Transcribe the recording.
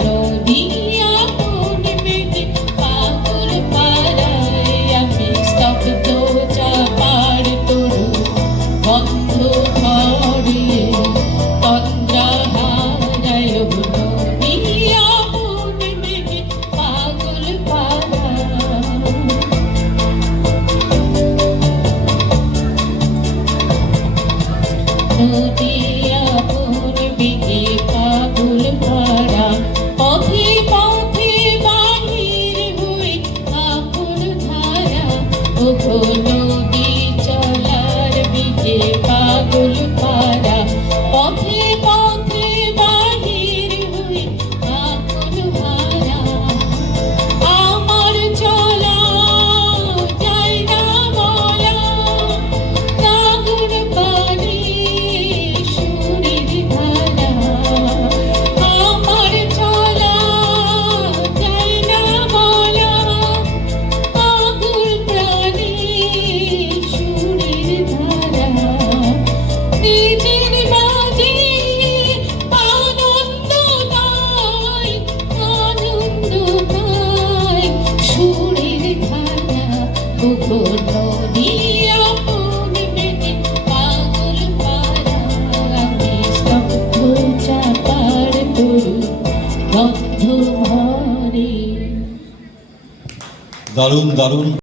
নদিয়া পূর্ণিমেতে পাগল পাড়ায় আমি স্তব্ধ চাপার তরু বন্ধ ঘরে তন্দ্রা হারায় নদিয়া পূর্ণিমেতে পাগল পাড়া নদিয়া পূর্ণিমেতে পাগল পাড়া পথে পথে বাহির হই আকুল ধারা ওগো নদী চলার বিজে পাগল পাড়া পথে পথে বাহির হই আকুল ধারা আমার চলা যায় না বলা সাগর পানি সুরের ধারা আমার চলা যায় না বলা আকুল প্রাণী সুরের ধারা নিজের মাঝে আনন্দ নাই সুরের ধারা ওগো নদিয়া পূর্ণিমেতে পাগল পাড়া আমি স্তব্ধ চাপার তরু বন্ধ ঘরে। দারুণ দারুণ।